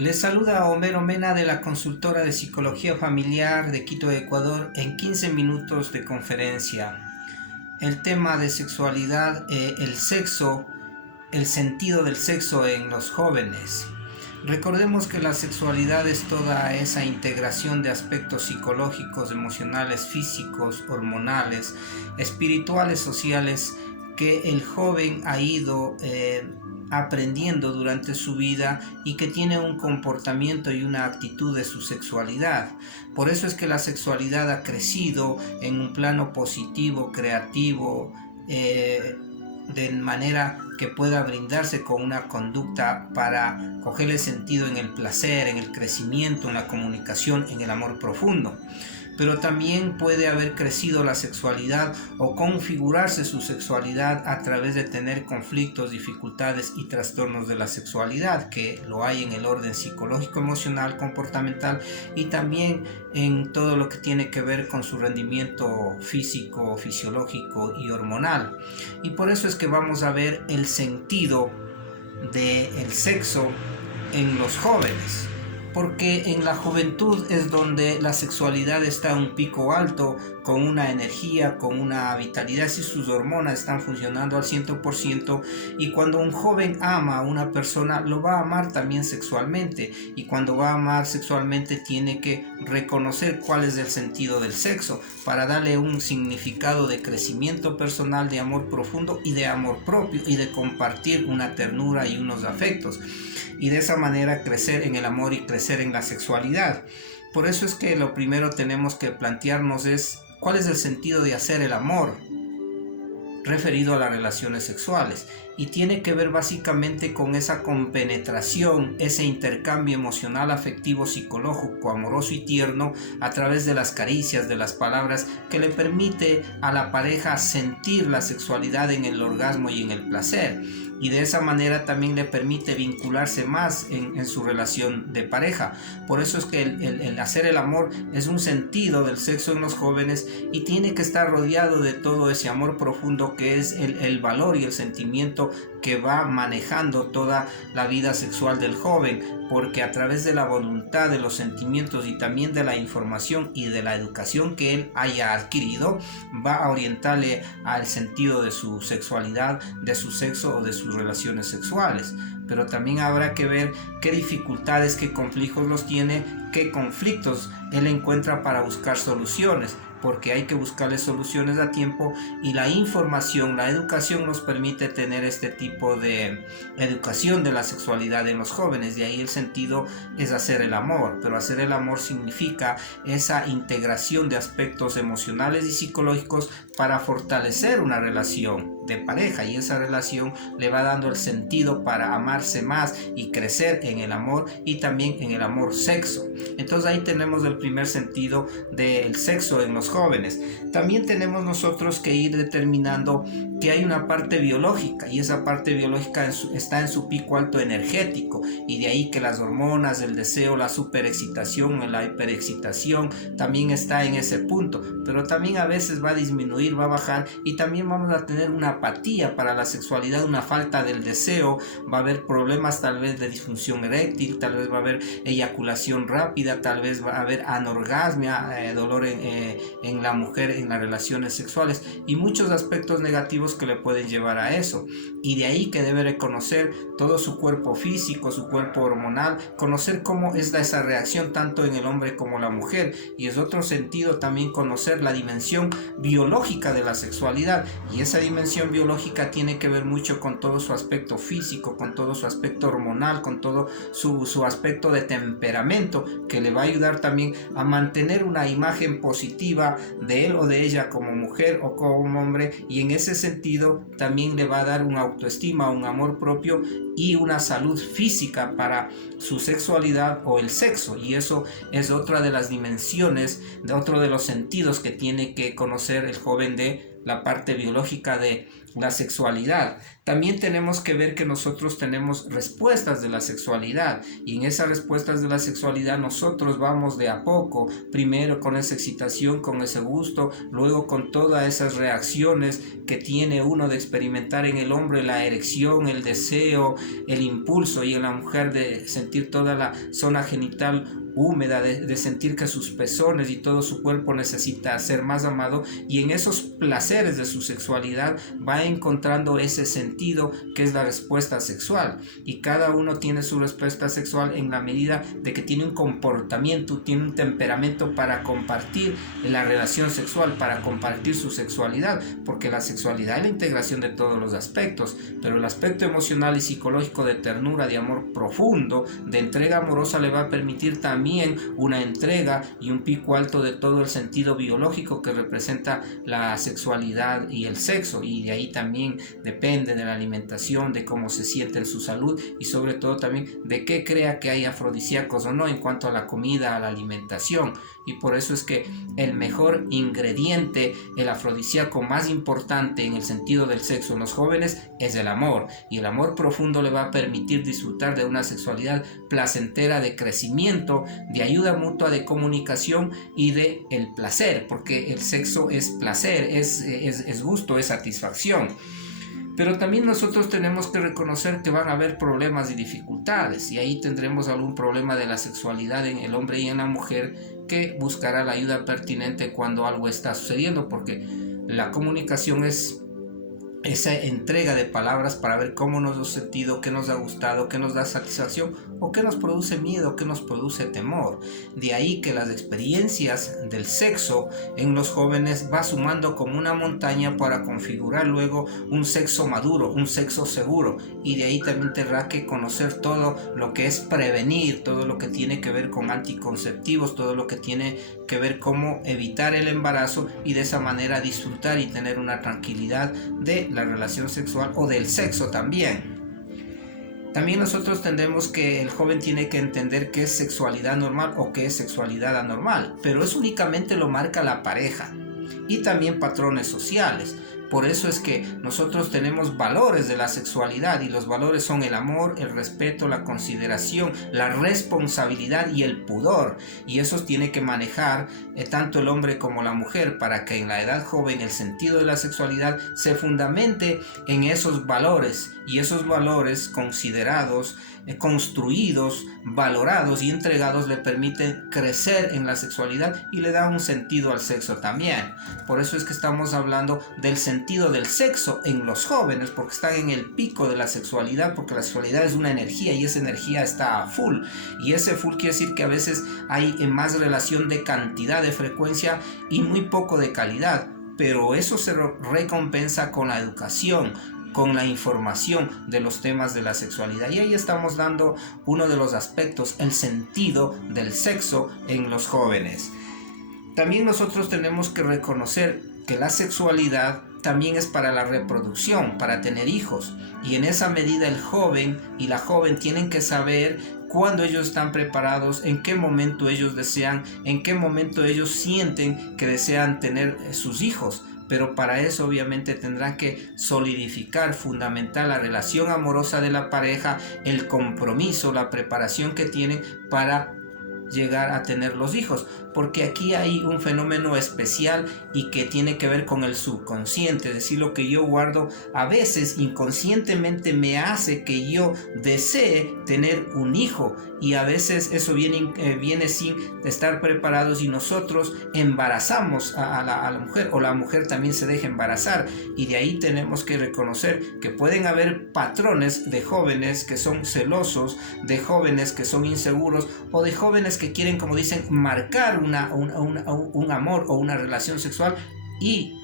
Les saluda Homero Mena de la consultora de psicología familiar de Quito, Ecuador, en 15 minutos de conferencia. El tema de sexualidad, el sexo, el sentido del sexo en los jóvenes. Recordemos que la sexualidad es toda esa integración de aspectos psicológicos, emocionales, físicos, hormonales, espirituales, sociales, que el joven ha ido aprendiendo durante su vida y que tiene un comportamiento y una actitud de su sexualidad. Por eso es que la sexualidad ha crecido en un plano positivo, creativo, de manera que pueda brindarse con una conducta para cogerle sentido en el placer, en el crecimiento, en la comunicación, en el amor profundo. Pero también puede haber crecido la sexualidad o configurarse su sexualidad a través de tener conflictos, dificultades y trastornos de la sexualidad, que lo hay en el orden psicológico, emocional, comportamental y también en todo lo que tiene que ver con su rendimiento físico, fisiológico y hormonal. Y por eso es que vamos a ver el sentido del sexo en los jóvenes. Porque en la juventud es donde la sexualidad está a un pico alto, con una energía, con una vitalidad, y sus hormonas están funcionando al 100%, y cuando un joven ama a una persona, lo va a amar también sexualmente, y cuando va a amar sexualmente tiene que reconocer cuál es el sentido del sexo, para darle un significado de crecimiento personal, de amor profundo y de amor propio, y de compartir una ternura y unos afectos, y de esa manera crecer en el amor y crecer en la sexualidad. Por eso es que lo primero tenemos que plantearnos es cuál es el sentido de hacer el amor referido a las relaciones sexuales, y tiene que ver básicamente con esa compenetración, ese intercambio emocional, afectivo, psicológico, amoroso y tierno a través de las caricias, de las palabras, que le permite a la pareja sentir la sexualidad en el orgasmo y en el placer, y de esa manera también le permite vincularse más en su relación de pareja. Por eso es que el hacer el amor es un sentido del sexo en los jóvenes, y tiene que estar rodeado de todo ese amor profundo que es el valor y el sentimiento que va manejando toda la vida sexual del joven, porque a través de la voluntad, de los sentimientos y también de la información y de la educación que él haya adquirido, va a orientarle al sentido de su sexualidad, de su sexo o de sus relaciones sexuales. Pero también habrá que ver qué dificultades, qué conflictos los tiene, qué conflictos él encuentra para buscar soluciones, porque hay que buscarle soluciones a tiempo, y la información, la educación nos permite tener este tipo de educación de la sexualidad en los jóvenes. De ahí el sentido es hacer el amor, pero hacer el amor significa esa integración de aspectos emocionales y psicológicos para fortalecer una relación de pareja, y esa relación le va dando el sentido para amarse más y crecer en el amor y también en el amor sexo. Entonces ahí tenemos el primer sentido del sexo en los jóvenes. También tenemos nosotros que ir determinando que hay una parte biológica, y esa parte biológica está en su pico alto energético, y de ahí que las hormonas, el deseo, la superexcitación, la hiperexcitación también está en ese punto, pero también a veces va a disminuir, va a bajar, y también vamos a tener una apatía para la sexualidad, una falta del deseo, va a haber problemas tal vez de disfunción eréctil, tal vez va a haber eyaculación rápida, tal vez va a haber anorgasmia, dolor en la mujer en las relaciones sexuales, y muchos aspectos negativos que le pueden llevar a eso. Y de ahí que debe reconocer todo su cuerpo físico, su cuerpo hormonal, conocer cómo es esa reacción tanto en el hombre como la mujer, y es otro sentido también conocer la dimensión biológica de la sexualidad, y esa dimensión biológica tiene que ver mucho con todo su aspecto físico, con todo su aspecto hormonal, con todo su aspecto de temperamento, que le va a ayudar también a mantener una imagen positiva de él o de ella como mujer o como hombre, y en ese sentido también le va a dar una autoestima, un amor propio y una salud física para su sexualidad o el sexo. Y eso es otra de las dimensiones, de otro de los sentidos que tiene que conocer el joven, de la parte biológica de la sexualidad. También tenemos que ver que nosotros tenemos respuestas de la sexualidad, y en esas respuestas de la sexualidad nosotros vamos de a poco, primero con esa excitación, con ese gusto, luego con todas esas reacciones que tiene uno de experimentar en el hombre la erección, el deseo, el impulso, y en la mujer de sentir toda la zona genital húmeda, de sentir que sus pezones y todo su cuerpo necesita ser más amado, y en esos placeres de su sexualidad va encontrando ese sentido que es la respuesta sexual, y cada uno tiene su respuesta sexual en la medida de que tiene un comportamiento, tiene un temperamento para compartir la relación sexual, para compartir su sexualidad, porque la sexualidad es la integración de todos los aspectos, pero el aspecto emocional y psicológico de ternura, de amor profundo, de entrega amorosa, le va a permitir también una entrega y un pico alto de todo el sentido biológico que representa la sexualidad y el sexo, y de ahí también depende de la alimentación, de cómo se siente en su salud, y sobre todo también de qué crea que hay afrodisíacos o no en cuanto a la comida, a la alimentación. Y por eso es que el mejor ingrediente, el afrodisíaco más importante en el sentido del sexo en los jóvenes, es el amor, y el amor profundo le va a permitir disfrutar de una sexualidad placentera, de crecimiento, de ayuda mutua, de comunicación y de el placer, porque el sexo es placer, es gusto, es satisfacción. Pero también nosotros tenemos que reconocer que van a haber problemas y dificultades, y ahí tendremos algún problema de la sexualidad en el hombre y en la mujer, que buscará la ayuda pertinente cuando algo está sucediendo, porque la comunicación es esa entrega de palabras para ver cómo nos hemos sentido, qué nos ha gustado, qué nos da satisfacción o qué nos produce miedo, qué nos produce temor. De ahí que las experiencias del sexo en los jóvenes va sumando como una montaña para configurar luego un sexo maduro, un sexo seguro, y de ahí también tendrá que conocer todo lo que es prevenir, todo lo que tiene que ver con anticonceptivos, todo lo que tiene que ver cómo evitar el embarazo, y de esa manera disfrutar y tener una tranquilidad de la relación sexual o del sexo también. También nosotros tendremos que el joven tiene que entender qué es sexualidad normal o qué es sexualidad anormal, pero eso únicamente lo marca la pareja, y también patrones sociales. Por eso es que nosotros tenemos valores de la sexualidad, y los valores son el amor, el respeto, la consideración, la responsabilidad y el pudor, y eso tiene que manejar tanto el hombre como la mujer, para que en la edad joven el sentido de la sexualidad se fundamente en esos valores, y esos valores considerados, construidos, valorados y entregados le permiten crecer en la sexualidad y le da un sentido al sexo también. Por eso es que estamos hablando del sentido del sexo en los jóvenes, porque están en el pico de la sexualidad, porque la sexualidad es una energía y esa energía está a full, y ese full quiere decir que a veces hay más relación de cantidad, de frecuencia, y muy poco de calidad, pero eso se recompensa con la educación, con la información de los temas de la sexualidad, y ahí estamos dando uno de los aspectos, el sentido del sexo en los jóvenes. También nosotros tenemos que reconocer que la sexualidad también es para la reproducción, para tener hijos, y en esa medida el joven y la joven tienen que saber cuándo ellos están preparados, en qué momento ellos desean, en qué momento ellos sienten que desean tener sus hijos. Pero para eso obviamente tendrán que solidificar, fundamentar la relación amorosa de la pareja, el compromiso, la preparación que tienen para llegar a tener los hijos, porque aquí hay un fenómeno especial y que tiene que ver con el subconsciente, es decir, lo que yo guardo a veces inconscientemente me hace que yo desee tener un hijo, y a veces eso viene sin estar preparados, y nosotros embarazamos a la mujer, o la mujer también se deja embarazar, y de ahí tenemos que reconocer que pueden haber patrones de jóvenes que son celosos, de jóvenes que son inseguros, o de jóvenes que quieren, como dicen, marcar un amor o una relación sexual, y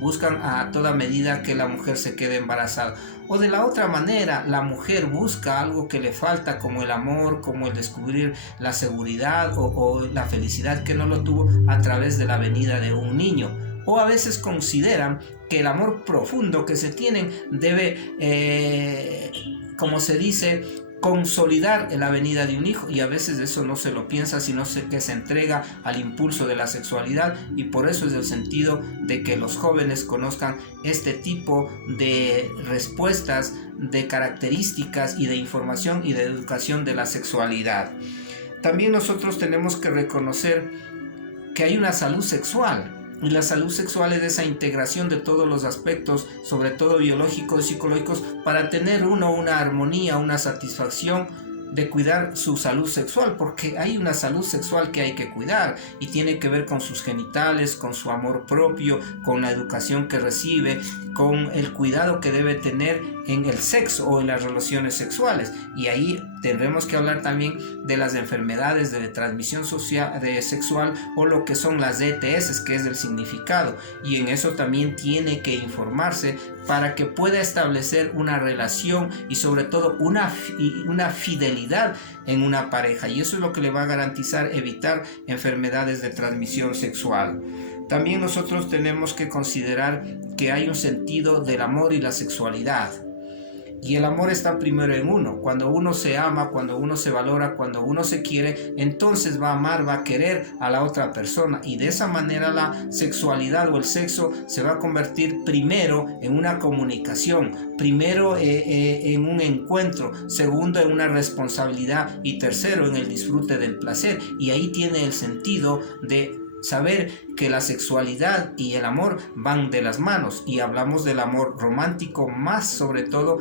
buscan a toda medida que la mujer se quede embarazada. O de la otra manera, la mujer busca algo que le falta, como el amor, como el descubrir la seguridad o la felicidad que no lo tuvo a través de la venida de un niño. O a veces consideran que el amor profundo que se tienen debe, como se dice, consolidar la venida de un hijo, y a veces eso no se lo piensa, sino que se entrega al impulso de la sexualidad, y por eso es el sentido de que los jóvenes conozcan este tipo de respuestas, de características y de información y de educación de la sexualidad. También nosotros tenemos que reconocer que hay una salud sexual. Y la salud sexual es esa integración de todos los aspectos, sobre todo biológicos y psicológicos, para tener uno una armonía, una satisfacción de cuidar su salud sexual, porque hay una salud sexual que hay que cuidar y tiene que ver con sus genitales, con su amor propio, con la educación que recibe, con el cuidado que debe tener en el sexo o en las relaciones sexuales. Y ahí tendremos que hablar también de las enfermedades de transmisión sexual, o lo que son las ETS, que es el significado, y en eso también tiene que informarse para que pueda establecer una relación y sobre todo una fidelidad en una pareja, y eso es lo que le va a garantizar evitar enfermedades de transmisión sexual. También nosotros tenemos que considerar que hay un sentido del amor y la sexualidad. Y el amor está primero en uno. Cuando uno se ama, cuando uno se valora, cuando uno se quiere, entonces va a amar, va a querer a la otra persona. Y de esa manera la sexualidad o el sexo se va a convertir primero en una comunicación, primero en un encuentro, segundo en una responsabilidad y tercero en el disfrute del placer. Y ahí tiene el sentido de saber que la sexualidad y el amor van de las manos, y hablamos del amor romántico, más sobre todo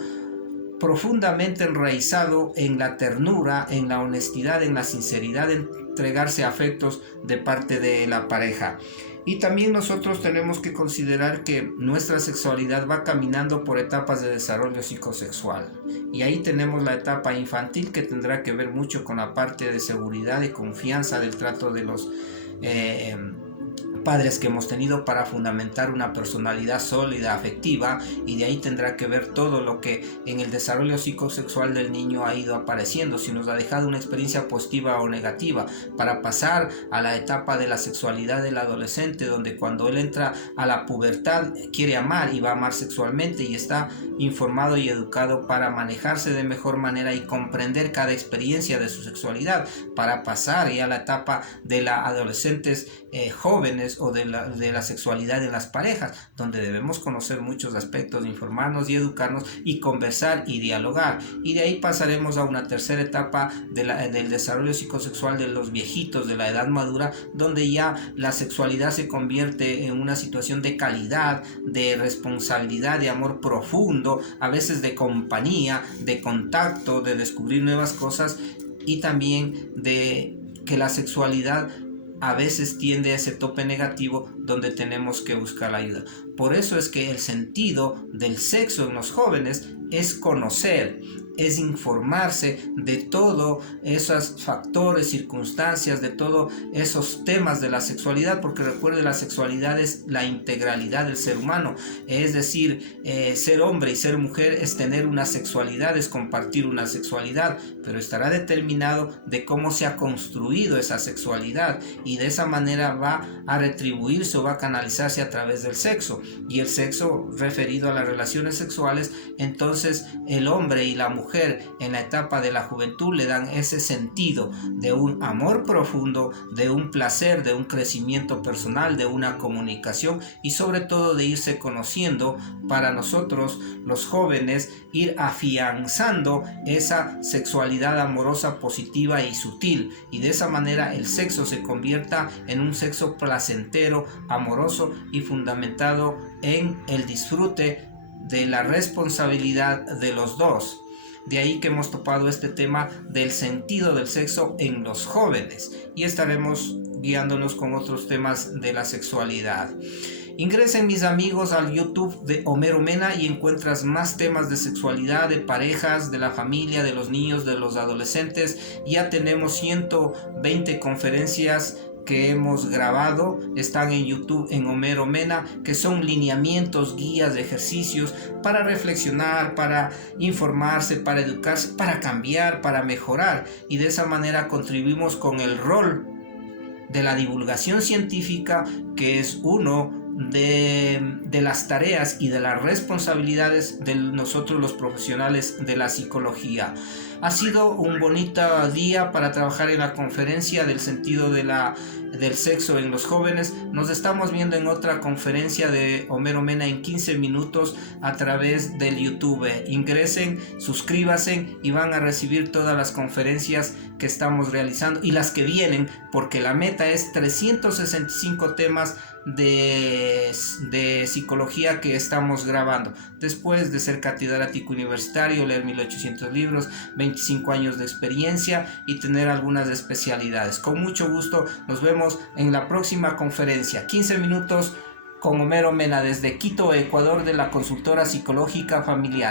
profundamente enraizado en la ternura, en la honestidad, en la sinceridad, en entregarse afectos de parte de la pareja. Y también nosotros tenemos que considerar que nuestra sexualidad va caminando por etapas de desarrollo psicosexual. Y ahí tenemos la etapa infantil, que tendrá que ver mucho con la parte de seguridad y confianza del trato de los padres que hemos tenido para fundamentar una personalidad sólida, afectiva, y de ahí tendrá que ver todo lo que en el desarrollo psicosexual del niño ha ido apareciendo, si nos ha dejado una experiencia positiva o negativa, para pasar a la etapa de la sexualidad del adolescente, donde cuando él entra a la pubertad quiere amar y va a amar sexualmente, y está informado y educado para manejarse de mejor manera y comprender cada experiencia de su sexualidad, para pasar ya a la etapa de la adolescentes jóvenes, o de la sexualidad en las parejas, donde debemos conocer muchos aspectos, informarnos y educarnos y conversar y dialogar. Y de ahí pasaremos a una tercera etapa del desarrollo psicosexual de los viejitos, de la edad madura, donde ya la sexualidad se convierte en una situación de calidad, de responsabilidad, de amor profundo, a veces de compañía, de contacto, de descubrir nuevas cosas, y también de que la sexualidad a veces tiende a ese tope negativo donde tenemos que buscar ayuda. Por eso es que el sentido del sexo en los jóvenes es conocer, es informarse de todos esos factores, circunstancias, de todos esos temas de la sexualidad, porque recuerde, la sexualidad es la integralidad del ser humano, es decir, ser hombre y ser mujer es tener una sexualidad, es compartir una sexualidad, pero estará determinado de cómo se ha construido esa sexualidad, y de esa manera va a retribuirse o va a canalizarse a través del sexo, y el sexo referido a las relaciones sexuales. Entonces el hombre y la mujer en la etapa de la juventud le dan ese sentido de un amor profundo, de un placer, de un crecimiento personal, de una comunicación, y sobre todo de irse conociendo, para nosotros los jóvenes ir afianzando esa sexualidad amorosa, positiva y sutil, y de esa manera el sexo se convierta en un sexo placentero, amoroso y fundamentado en el disfrute de la responsabilidad de los dos. De ahí que hemos topado este tema del sentido del sexo en los jóvenes, y estaremos guiándonos con otros temas de la sexualidad. Ingresen, mis amigos, al YouTube de Homero Mena y encuentras más temas de sexualidad, de parejas, de la familia, de los niños, de los adolescentes. Ya tenemos 120 conferencias que hemos grabado, están en YouTube en Homero Mena, que son lineamientos, guías, ejercicios para reflexionar, para informarse, para educarse, para cambiar, para mejorar, y de esa manera contribuimos con el rol de la divulgación científica, que es uno de las tareas y de las responsabilidades de nosotros los profesionales de la psicología. Ha sido un bonito día para trabajar en la conferencia del sentido del sexo en los jóvenes. Nos estamos viendo en otra conferencia de Homero Mena en 15 minutos a través del YouTube. Ingresen, suscríbanse y van a recibir todas las conferencias que estamos realizando y las que vienen, porque la meta es 365 temas de psicología que estamos grabando después de ser catedrático universitario, leer 1800 libros, 25 años de experiencia y tener algunas especialidades. Con mucho gusto nos vemos en la próxima conferencia, 15 minutos con Homero Mena desde Quito, Ecuador, de la consultora psicológica familiar.